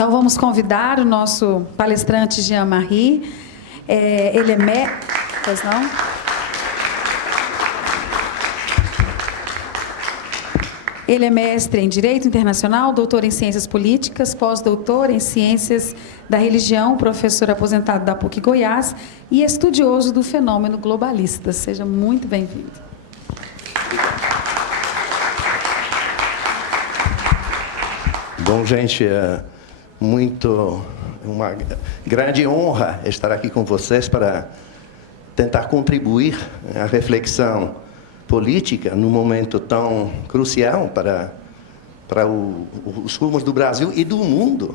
Então, vamos convidar o nosso palestrante Jean-Marie. Ele é Pois não? Ele é mestre em Direito Internacional, doutor em Ciências Políticas, pós-doutor em Ciências da Religião, professor aposentado da PUC Goiás e estudioso do fenômeno globalista. Seja muito bem-vindo. Bom, gente, é uma grande honra estar aqui com vocês para tentar contribuir à reflexão política num momento tão crucial para os rumos do Brasil e do mundo,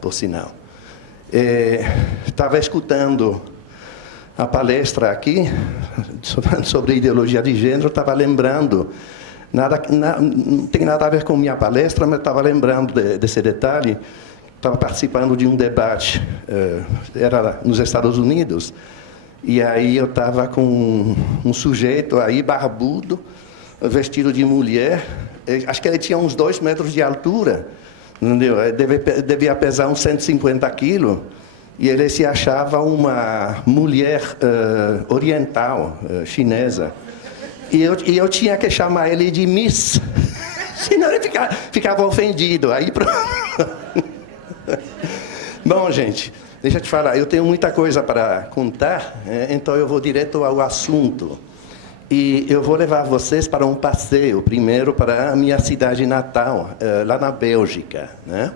por sinal. Estava escutando a palestra aqui sobre ideologia de gênero, estava lembrando, não tem nada a ver com minha palestra, mas estava lembrando desse detalhe. Estava participando de um debate, era nos Estados Unidos, e aí eu estava com um sujeito aí, barbudo, vestido de mulher, acho que ele tinha uns 2 metros de altura, entendeu? Devia pesar uns 150 quilos, e ele se achava uma mulher oriental, chinesa. E eu tinha que chamar ele de Miss, senão ele ficava ofendido. Aí pronto. Bom, gente, deixa eu te falar, eu tenho muita coisa para contar, então eu vou direto ao assunto. E eu vou levar vocês para um passeio, primeiro para a minha cidade natal, lá na Bélgica, né?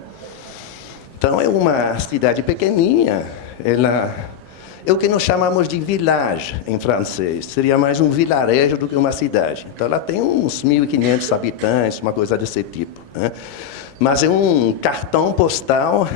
Então, é uma cidade pequenininha, é o que nós chamamos de village, em francês. Seria mais um vilarejo do que uma cidade. Então, ela tem uns 1.500 habitantes, uma coisa desse tipo, né? Mas é um cartão postal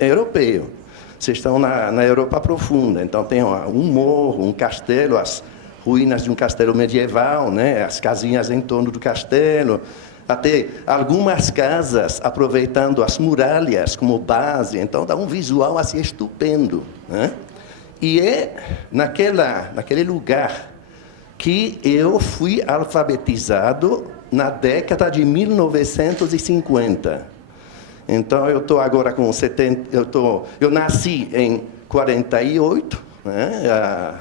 europeu. Vocês estão na Europa profunda, então tem um morro, um castelo, as ruínas de um castelo medieval, né? As casinhas em torno do castelo, até algumas casas aproveitando as muralhas como base, então dá um visual assim estupendo, né? E é naquele lugar que eu fui alfabetizado na década de 1950. Então, eu estou agora com 70... Eu nasci em 48, né? A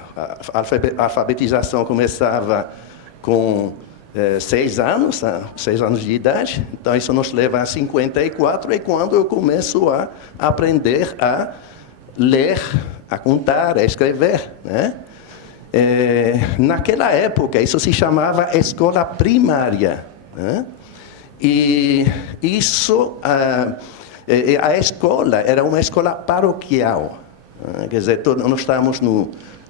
alfabetização começava com 6 anos de idade. Então, isso nos leva a 54, é quando eu começo a aprender a ler, a contar, a escrever, né? Naquela época, isso se chamava escola primária, né? E isso, a escola era uma escola paroquial, né? Quer dizer, nós estamos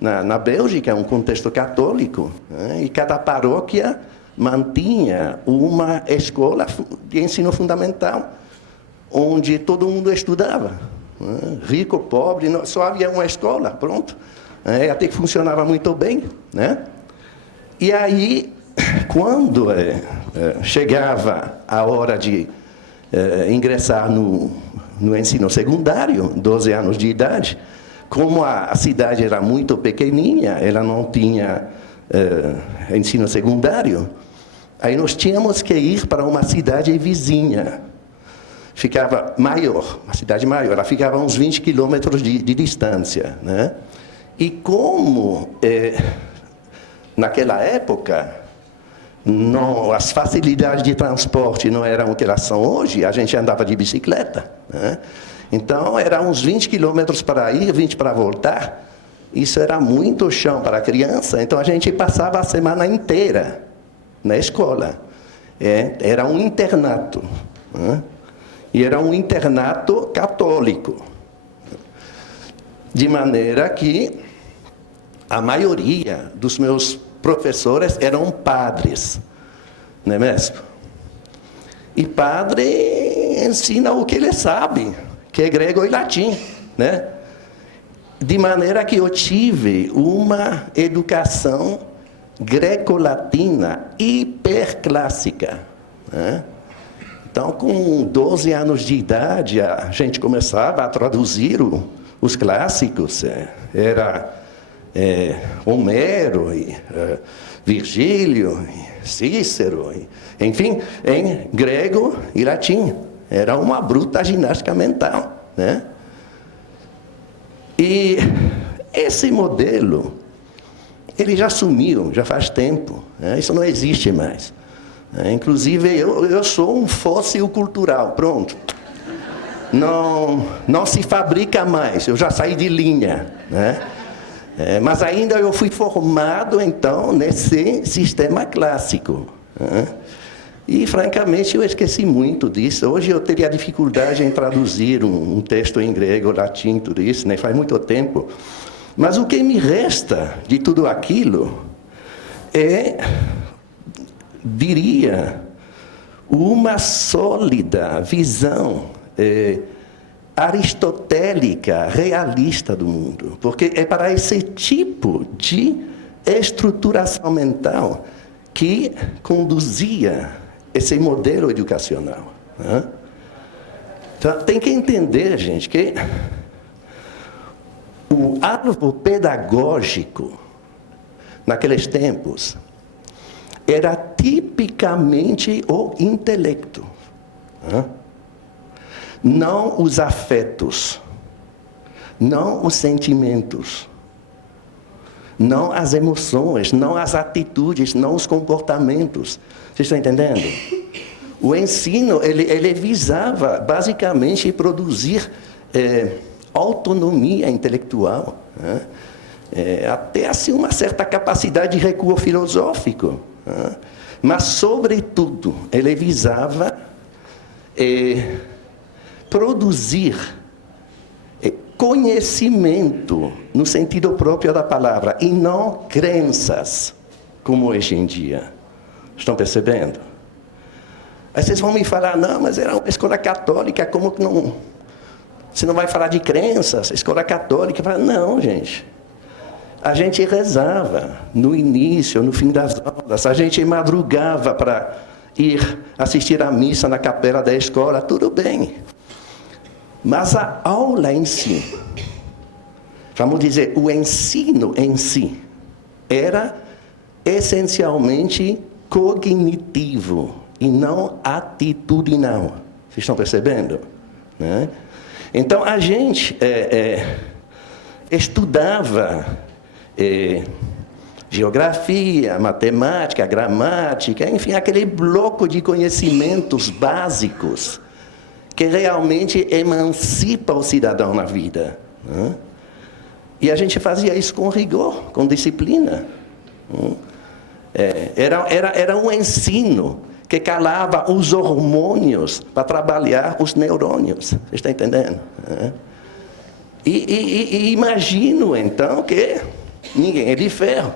na Bélgica, um contexto católico, né? E cada paróquia mantinha uma escola de ensino fundamental, onde todo mundo estudava, né? Rico, pobre, só havia uma escola, pronto. Até que funcionava muito bem, né? E aí, quando chegava a hora de ingressar no ensino secundário, 12 anos de idade, como a cidade era muito pequenininha, ela não tinha ensino secundário, aí nós tínhamos que ir para uma cidade vizinha. Ficava maior, uma cidade maior, ela ficava a uns 20 quilômetros de distância, né? E como, naquela época, as facilidades de transporte não eram o que elas são hoje, a gente andava de bicicleta, né? Então, era uns 20 quilômetros para ir, 20 para voltar. Isso era muito chão para a criança, então a gente passava a semana inteira na escola. Era um internato, né? E era um internato católico. De maneira que a maioria dos meus professores eram padres, não é mesmo? E padre ensina o que ele sabe, que é grego e latim, né? De maneira que eu tive uma educação greco-latina hiperclássica, né? Então, com 12 anos de idade, a gente começava a traduzir os clássicos. Era Homero, Virgílio, Cícero, enfim, em grego e latim. Era uma bruta ginástica mental, né? E esse modelo, ele já sumiu, já faz tempo, né? Isso não existe mais. Inclusive, eu sou um fóssil cultural, pronto. Não se fabrica mais, eu já saí de linha, né? Mas ainda eu fui formado, então, nesse sistema clássico, né? E, francamente, eu esqueci muito disso. Hoje eu teria dificuldade em traduzir um texto em grego, latim, tudo isso, né? Faz muito tempo. Mas o que me resta de tudo aquilo é, diria, uma sólida visão aristotélica, realista do mundo. Porque é para esse tipo de estruturação mental que conduzia esse modelo educacional, né? Então, tem que entender, gente, que o alvo pedagógico, naqueles tempos, era tipicamente o intelecto, né? Não os afetos, não os sentimentos, não as emoções, não as atitudes, não os comportamentos. Vocês estão entendendo? O ensino, ele visava, basicamente, produzir autonomia intelectual, né? Até assim uma certa capacidade de recuo filosófico, né? Mas, sobretudo, ele visava produzir conhecimento no sentido próprio da palavra, e não crenças, como hoje em dia. Estão percebendo? Aí vocês vão me falar, não, mas era uma escola católica, como que não... Você não vai falar de crenças, escola católica? Fala, não, gente. A gente rezava no início, no fim das aulas, a gente madrugava para ir assistir à missa na capela da escola, tudo bem. Mas a aula em si, vamos dizer, o ensino em si, era essencialmente cognitivo e não atitudinal. Vocês estão percebendo? Né? Então, a gente estudava geografia, matemática, gramática, enfim, aquele bloco de conhecimentos básicos que realmente emancipa o cidadão na vida, né? E a gente fazia isso com rigor, com disciplina. Era um ensino que calava os hormônios para trabalhar os neurônios. Você está entendendo? E imagino, então, que ninguém é de ferro.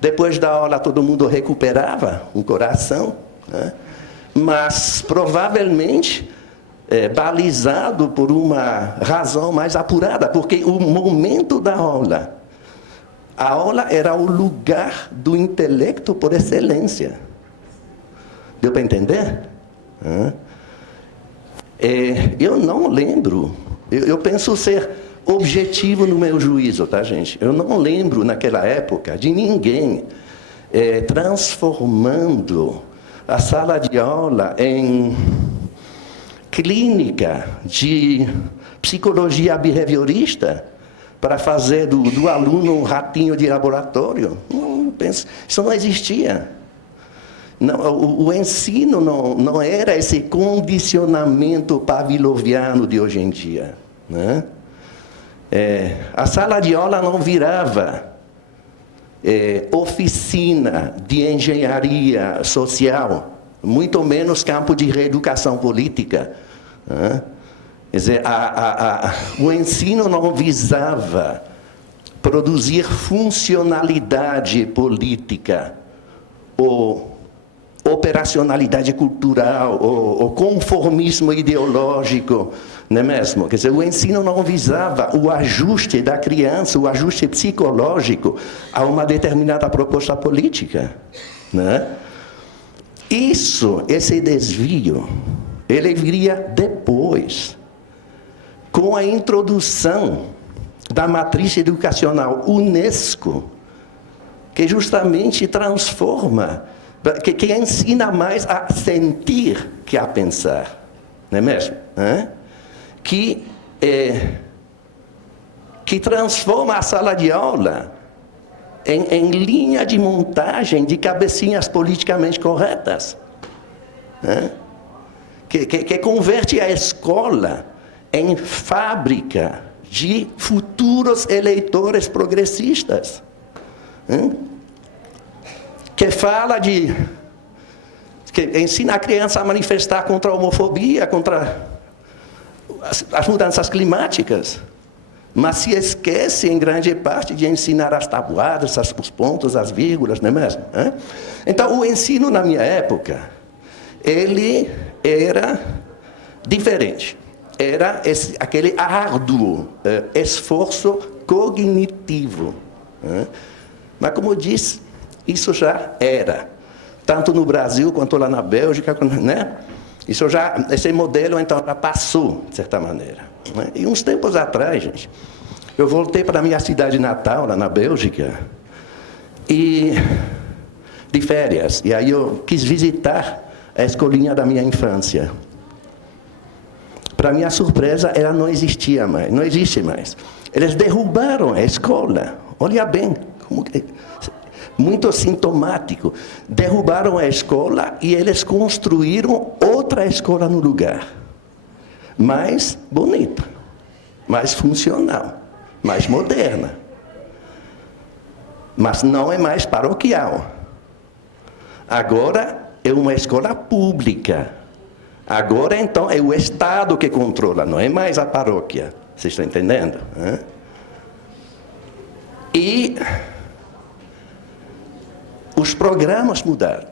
Depois da aula, todo mundo recuperava o coração, né? Mas, provavelmente, balizado por uma razão mais apurada, porque o momento da aula, a aula era o lugar do intelecto por excelência. Deu para entender? Eu não lembro, eu penso ser objetivo no meu juízo, tá, gente? Eu não lembro, naquela época, de ninguém transformando a sala de aula em clínica de psicologia behaviorista para fazer do aluno um ratinho de laboratório. Não penso, isso não existia. Não, o ensino não era esse condicionamento pavloviano de hoje em dia, né? A sala de aula não virava oficina de engenharia social, muito menos campo de reeducação política, né? Quer dizer, o ensino não visava produzir funcionalidade política, ou operacionalidade cultural, ou conformismo ideológico, não é mesmo? Quer dizer, o ensino não visava o ajuste da criança, o ajuste psicológico a uma determinada proposta política, né? Esse desvio, ele viria depois, com a introdução da matriz educacional UNESCO, que justamente transforma, que ensina mais a sentir que a pensar. não é mesmo? Que transforma a sala de aula em linha de montagem de cabecinhas politicamente corretas. Que converte a escola em fábrica de futuros eleitores progressistas. Que fala que ensina a criança a manifestar contra a homofobia, contra as mudanças climáticas. Mas se esquece, em grande parte, de ensinar as tabuadas, os pontos, as vírgulas, não é mesmo? Então, o ensino, na minha época, ele era diferente. Era aquele árduo esforço cognitivo. Mas, como eu disse, isso já era. Tanto no Brasil quanto lá na Bélgica, né? Esse modelo, então, já passou, de certa maneira. E uns tempos atrás, gente, eu voltei para a minha cidade natal, lá na Bélgica, de férias. E aí eu quis visitar a escolinha da minha infância. Para minha surpresa, ela não existia mais, não existe mais. Eles derrubaram a escola. Olha bem, muito sintomático. Derrubaram a escola e eles construíram outra escola no lugar. Mais bonita, mais funcional, mais moderna. Mas não é mais paroquial. Agora é uma escola pública. Agora, então, é o Estado que controla, não é mais a paróquia. Vocês estão entendendo? E os programas mudaram.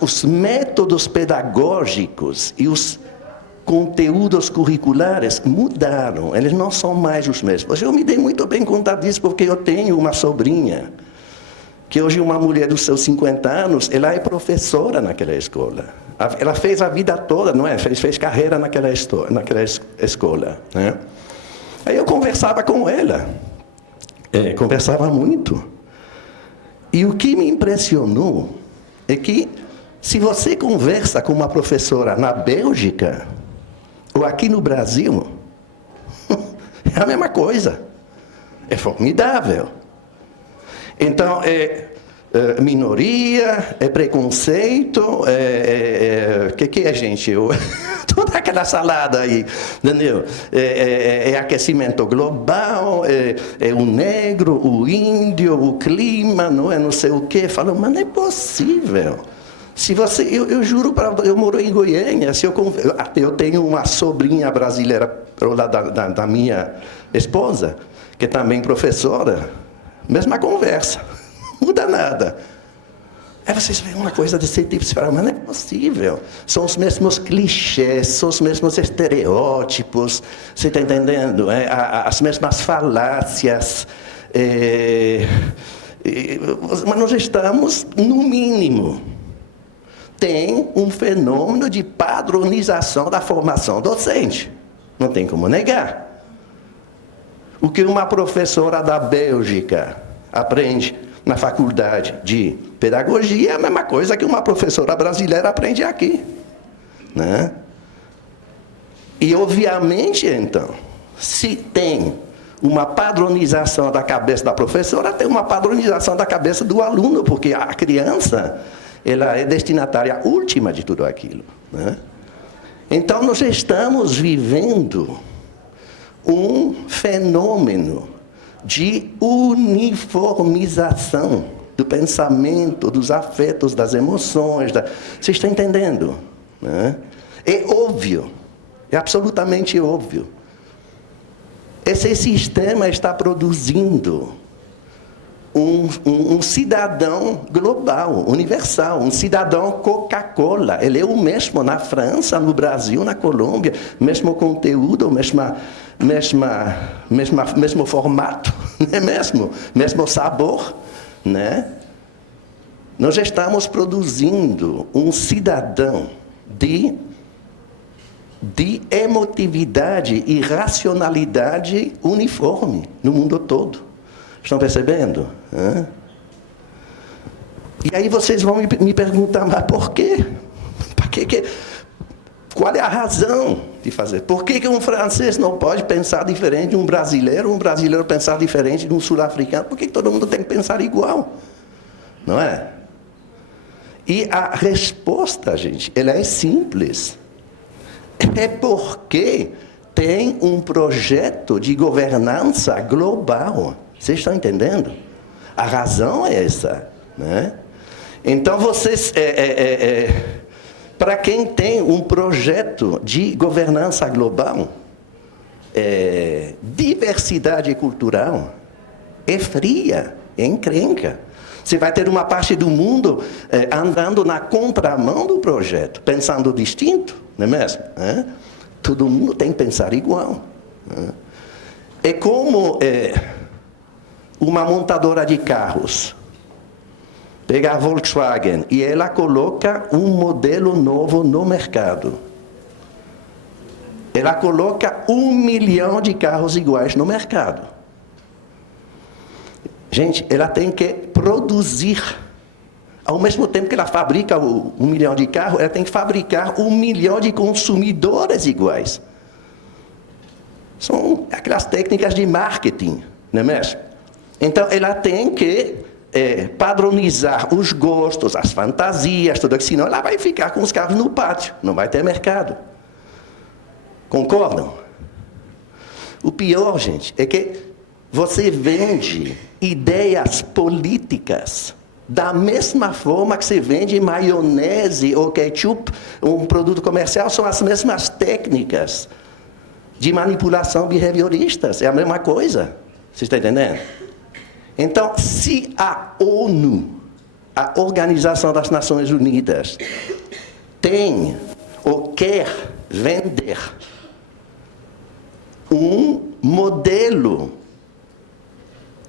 Os métodos pedagógicos e os conteúdos curriculares mudaram. Eles não são mais os mesmos. Eu me dei muito bem conta disso porque eu tenho uma sobrinha que hoje uma mulher dos seus 50 anos, ela é professora naquela escola. Ela fez a vida toda, não é? Fez carreira naquela escola. Né? Aí eu conversava com ela. Conversava muito. E o que me impressionou é que, se você conversa com uma professora na Bélgica, ou aqui no Brasil, é a mesma coisa. É formidável. Então, minoria, preconceito, que é, gente? Toda aquela salada aí, entendeu? Aquecimento global, o negro, o índio, o clima, não sei o quê. Falam, mas não é possível. Se você, eu juro, eu moro em Goiânia, eu tenho uma sobrinha brasileira lá da minha esposa, que é também professora, mesma conversa, não muda nada. Aí vocês veem uma coisa desse tipo, você fala, mas não é possível. São os mesmos clichês, são os mesmos estereótipos, você está entendendo? As mesmas falácias. Mas nós estamos, no mínimo, tem um fenômeno de padronização da formação docente. Não tem como negar. O que uma professora da Bélgica aprende na faculdade de pedagogia é a mesma coisa que uma professora brasileira aprende aqui. Né? E, obviamente, então, se tem uma padronização da cabeça da professora, tem uma padronização da cabeça do aluno, porque a criança, ela é destinatária última de tudo aquilo. Né? Então, nós estamos vivendo um fenômeno de uniformização do pensamento, dos afetos, das emoções. Você está entendendo? Né? É óbvio, é absolutamente óbvio. Esse sistema está produzindo um cidadão global, universal, um cidadão Coca-Cola. Ele é o mesmo na França, no Brasil, na Colômbia, mesmo conteúdo, mesmo formato, não é mesmo? Mesmo sabor, né? Nós estamos produzindo um cidadão de emotividade e racionalidade uniforme no mundo todo. Estão percebendo? E aí vocês vão me perguntar, mas por quê? Qual é a razão de fazer? Por que um francês não pode pensar diferente de um brasileiro pensar diferente de um sul-africano? Por que todo mundo tem que pensar igual? Não é? E a resposta, gente, ela é simples. É porque tem um projeto de governança global. Vocês estão entendendo? A razão é essa, né? Então, vocês... para quem tem um projeto de governança global, diversidade cultural é fria, é encrenca. Você vai ter uma parte do mundo andando na contramão do projeto, pensando distinto, não é mesmo? Todo mundo tem que pensar igual. É como uma montadora de carros. Pega a Volkswagen e ela coloca um modelo novo no mercado. Ela coloca 1 milhão de carros iguais no mercado. Gente, ela tem que produzir. Ao mesmo tempo que ela fabrica 1 milhão de carros, ela tem que fabricar 1 milhão de consumidores iguais. São aquelas técnicas de marketing, não é mesmo? Então, ela tem que padronizar os gostos, as fantasias, tudo isso, senão ela vai ficar com os carros no pátio, não vai ter mercado. Concordam? O pior, gente, é que você vende ideias políticas da mesma forma que você vende maionese ou ketchup, um produto comercial, são as mesmas técnicas de manipulação behavioristas, é a mesma coisa. Você está entendendo? Então, se a ONU, a Organização das Nações Unidas, tem ou quer vender um modelo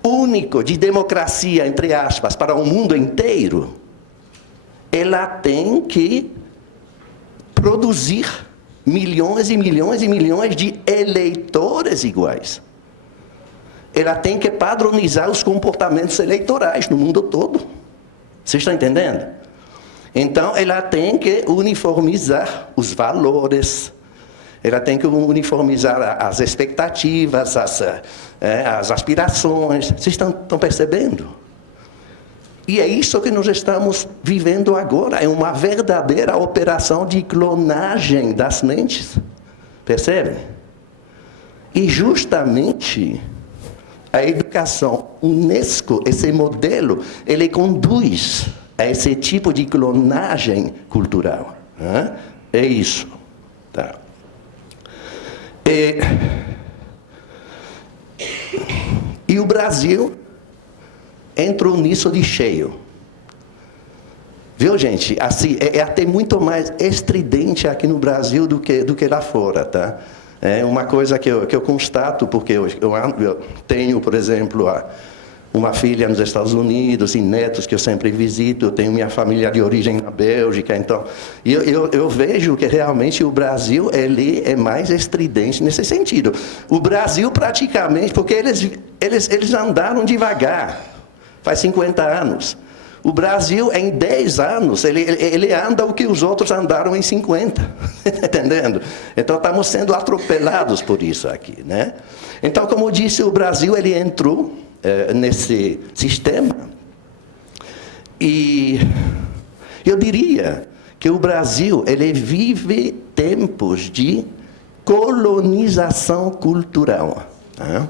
único de democracia, entre aspas, para o mundo inteiro, ela tem que produzir milhões e milhões e milhões de eleitores iguais. Ela tem que padronizar os comportamentos eleitorais no mundo todo. Vocês estão entendendo? Então, ela tem que uniformizar os valores, ela tem que uniformizar as expectativas, as aspirações. Vocês estão percebendo? E é isso que nós estamos vivendo agora. É uma verdadeira operação de clonagem das mentes. Percebem? E justamente a educação UNESCO, esse modelo, ele conduz a esse tipo de clonagem cultural. É isso. Tá. E o Brasil entrou nisso de cheio. Viu, gente? Assim, é até muito mais estridente aqui no Brasil do que lá fora, tá? É uma coisa que eu constato, porque eu tenho, por exemplo, uma filha nos Estados Unidos e netos que eu sempre visito, eu tenho minha família de origem na Bélgica, então eu vejo que realmente o Brasil ele é mais estridente nesse sentido. O Brasil praticamente, porque eles andaram devagar, faz 50 anos. O Brasil, em 10 anos, ele anda o que os outros andaram em 50. Entendendo? Então, estamos sendo atropelados por isso aqui, né? Então, como eu disse, o Brasil ele entrou nesse sistema. E eu diria que o Brasil ele vive tempos de colonização cultural. Tá?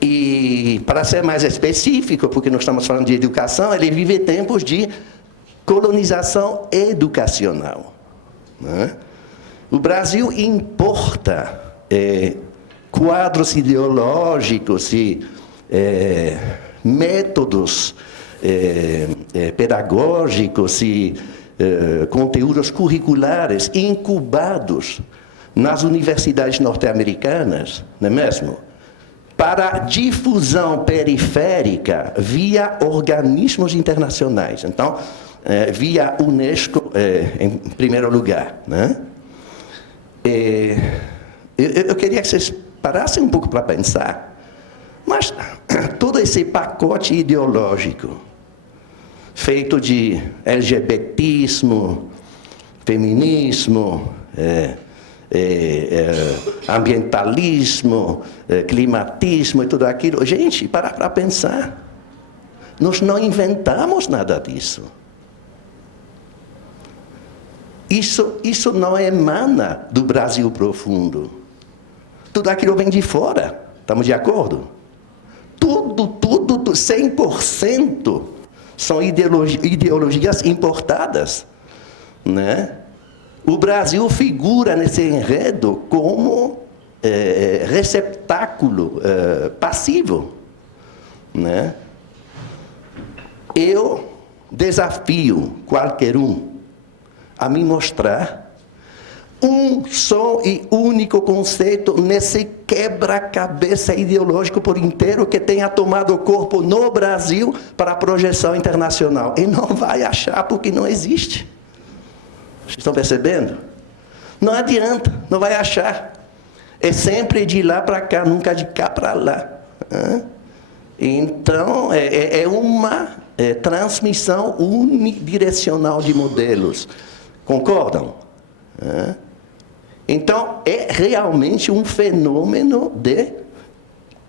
E, para ser mais específico, porque nós estamos falando de educação, ele vive tempos de colonização educacional. Né? O Brasil importa quadros ideológicos e métodos pedagógicos e conteúdos curriculares incubados nas universidades norte-americanas, não é mesmo? Para difusão periférica via organismos internacionais. Então, via UNESCO em primeiro lugar. Né? Eu queria que vocês parassem um pouco para pensar, mas todo esse pacote ideológico, feito de LGBTismo, feminismo, ambientalismo, climatismo e tudo aquilo. Gente, para pensar. Nós não inventamos nada disso. Isso não emana do Brasil profundo. Tudo aquilo vem de fora. Estamos de acordo? Tudo, 100% são ideologias importadas, né? O Brasil figura nesse enredo como receptáculo passivo, né? Eu desafio qualquer um a me mostrar um só e único conceito nesse quebra-cabeça ideológico por inteiro que tenha tomado corpo no Brasil para a projeção internacional. E não vai achar porque não existe. Vocês estão percebendo? Não adianta, não vai achar. É sempre de lá para cá, nunca de cá para lá. Então, é uma transmissão unidirecional de modelos. Concordam? Então, é realmente um fenômeno de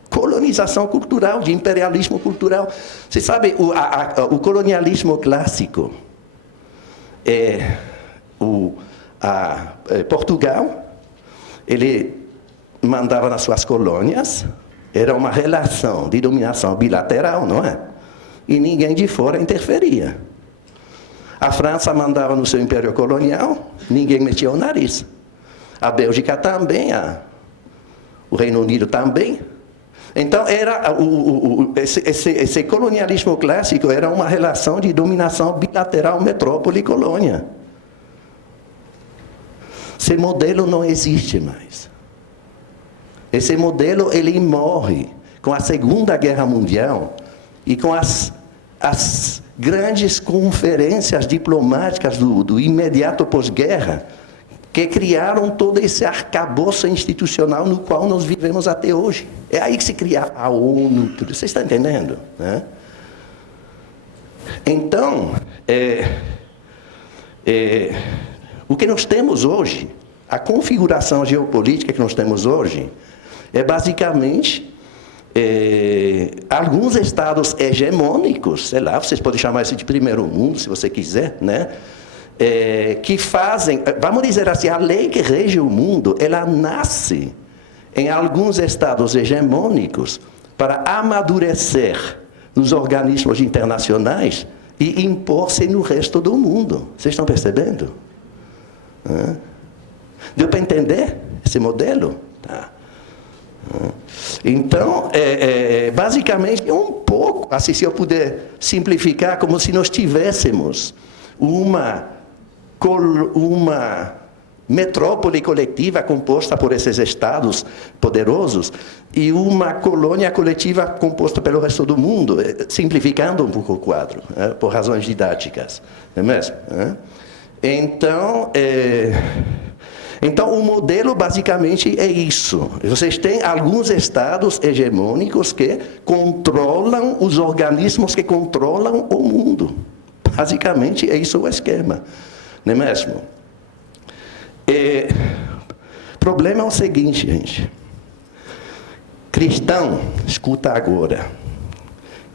colonização cultural, de imperialismo cultural. Você sabe, o colonialismo clássico, Portugal, ele mandava nas suas colônias, era uma relação de dominação bilateral, não é? E ninguém de fora interferia. A França mandava no seu império colonial, ninguém metia o nariz. A Bélgica também, o Reino Unido também. Então, esse colonialismo clássico era uma relação de dominação bilateral metrópole-colônia. Esse modelo não existe mais. Esse modelo, ele morre com a Segunda Guerra Mundial e com as grandes conferências diplomáticas do imediato pós-guerra, que criaram todo esse arcabouço institucional no qual nós vivemos até hoje. É aí que se cria a ONU, tudo. Vocês estão entendendo? Né? Então, o que nós temos hoje, a configuração geopolítica que nós temos hoje, é basicamente alguns estados hegemônicos, sei lá, vocês podem chamar isso de primeiro mundo, se você quiser, né? Que fazem, vamos dizer assim, a lei que rege o mundo, ela nasce em alguns estados hegemônicos para amadurecer nos organismos internacionais e impor-se no resto do mundo. Vocês estão percebendo? Deu para entender esse modelo? Tá. Então, basicamente, é um pouco, assim, se eu puder simplificar, como se nós tivéssemos uma metrópole coletiva composta por esses estados poderosos e uma colônia coletiva composta pelo resto do mundo, simplificando um pouco o quadro, por razões didáticas, não é mesmo? Então, o modelo basicamente é isso. Vocês têm alguns estados hegemônicos que controlam os organismos que controlam o mundo. Basicamente, é isso o esquema. Não é mesmo? O problema é o seguinte, gente. Cristão, escuta agora.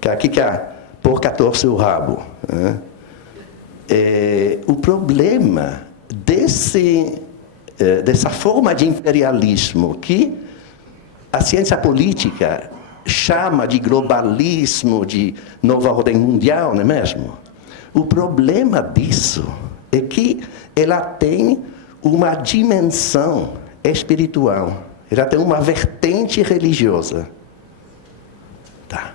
Que aqui que a porca torce o rabo. O problema dessa forma de imperialismo que a ciência política chama de globalismo, de nova ordem mundial, não é mesmo? O problema disso é que ela tem uma dimensão espiritual, ela tem uma vertente religiosa. Tá.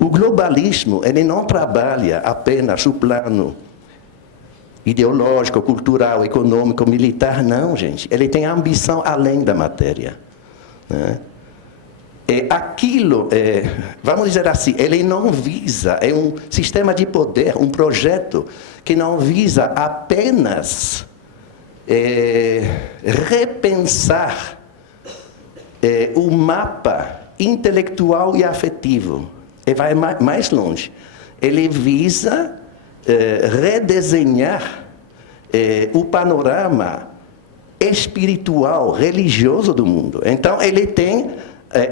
O globalismo, ele não trabalha apenas o plano ideológico, cultural, econômico, militar, não, gente. Ele tem ambição além da matéria. Né? Vamos dizer assim, ele não visa, é um sistema de poder, um projeto que não visa apenas repensar o mapa intelectual e afetivo. Ele vai mais longe. Ele visa redesenhar o panorama espiritual, religioso do mundo. Então, ele tem,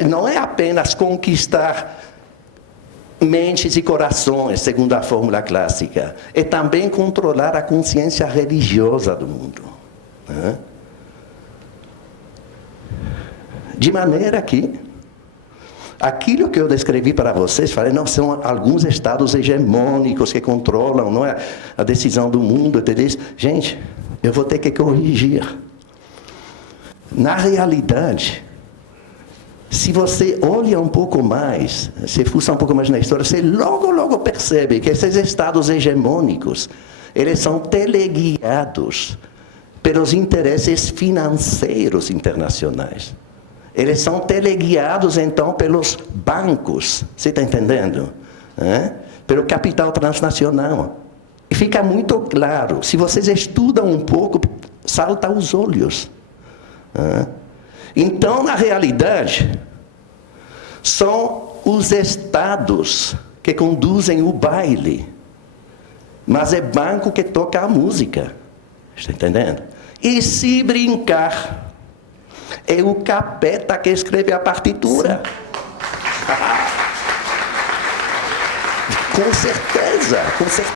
não é apenas conquistar mentes e corações, segundo a fórmula clássica, é também controlar a consciência religiosa do mundo. Né? De maneira que aquilo que eu descrevi para vocês, falei, não são alguns estados hegemônicos que controlam, não é, a decisão do mundo. Entendeu? Gente, eu vou ter que corrigir. Na realidade, se você olha um pouco mais, se fuça um pouco mais na história, você logo percebe que esses estados hegemônicos, eles são teleguiados pelos interesses financeiros internacionais. Eles são teleguiados, então, pelos bancos, você está entendendo? Pelo capital transnacional. E fica muito claro, se vocês estudam um pouco, salta aos olhos. Então, na realidade, são os estados que conduzem o baile, mas é banco que toca a música. Está entendendo? E se brincar, é o capeta que escreve a partitura. Com certeza, com certeza.